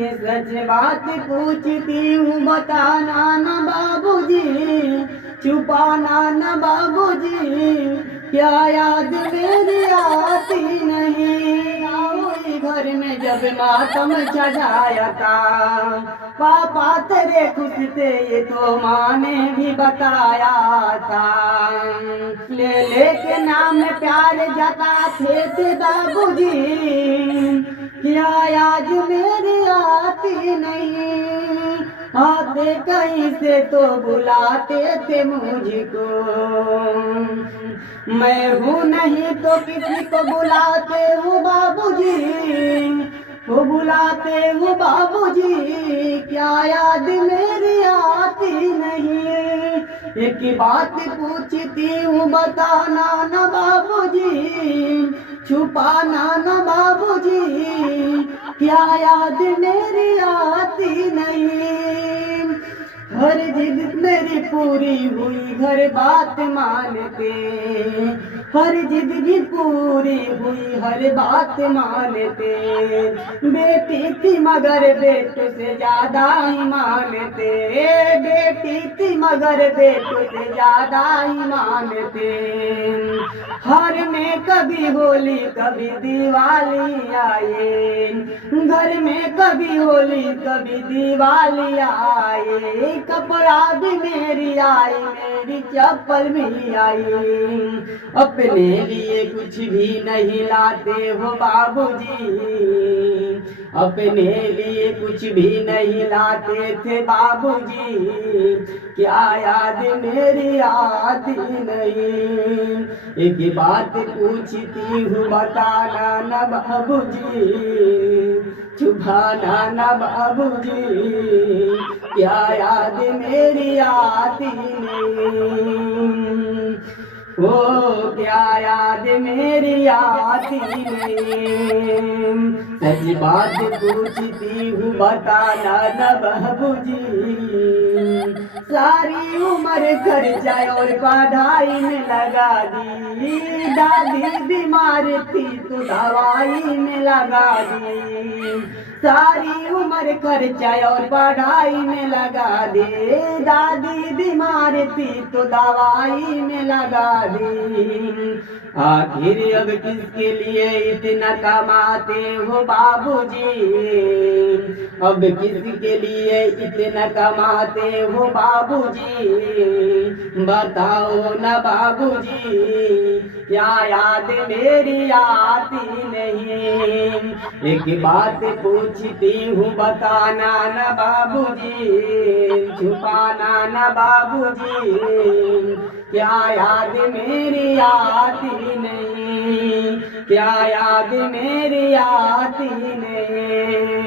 ये सच बात पूछती हूँ बताना न बाबूजी, छुपाना न बाबूजी, क्या याद मेरी आती नहीं। आओ घर में जब मातम छाया था, पापा तेरे खुश थे ये तो माँ ने भी बताया था। ले के नाम प्यार जताते थे बाबूजी, क्या आज मेरी आती नहीं। आते कहीं से तो बुलाते थे मुझको, मैं हूँ नहीं तो किसी को बुलाते हूँ बाबूजी, वो बुलाते हूँ बाबूजी, क्या याद मेरी आती नहीं। एक बात पूछती हूँ बताना न बाबूजी, छुपाना न बाबूजी, क्या याद मेरी आती नहीं। हर जिद मेरी पूरी हुई घर बात मानते, हर जिद भी पूरी हुई हर बात मानते। बेटी थी मगर बेटों से ज्यादा ही मानते, बेटी थी मगर बेटों से ज्यादा ही मानते। हर में कभी होली कभी दिवाली आए, घर में कभी होली कभी दिवाली आए। कपड़ा भी मेरी आई मेरी चप्पल भी आई, अपने लिए कुछ भी नहीं लाते हो बाबूजी, अपने लिए कुछ भी नहीं लाते थे बाबूजी, क्या याद मेरी आती नहीं। एक बात पूछती हूँ बताना न बाबूजी, छुपाना न बाबूजी, क्या याद मेरी आती नहीं। ओ क्या याद मेरी आती नहीं। सच बात पूछती हूँ बताना न बाबूजी, सारी उम्र खर्चा और पढ़ाई में लगा दी। दादी बीमार थी तो दवाई में लगा दी, सारी उम्र खर्चा और पढ़ाई में लगा दी। दादी बीमार थी तो दवाई में लगा दी। आखिर अब किसके लिए इतना कमाते हो बाबूजी, अब किसके लिए इतना कमाते हो बाबूजी, बताओ न बाबूजी, क्या याद मेरी आती नहीं। एक बात पूछती हूँ बताना न बाबूजी, छुपाना न बाबूजी, क्या याद मेरी आती नहीं, क्या याद मेरी आती नहीं।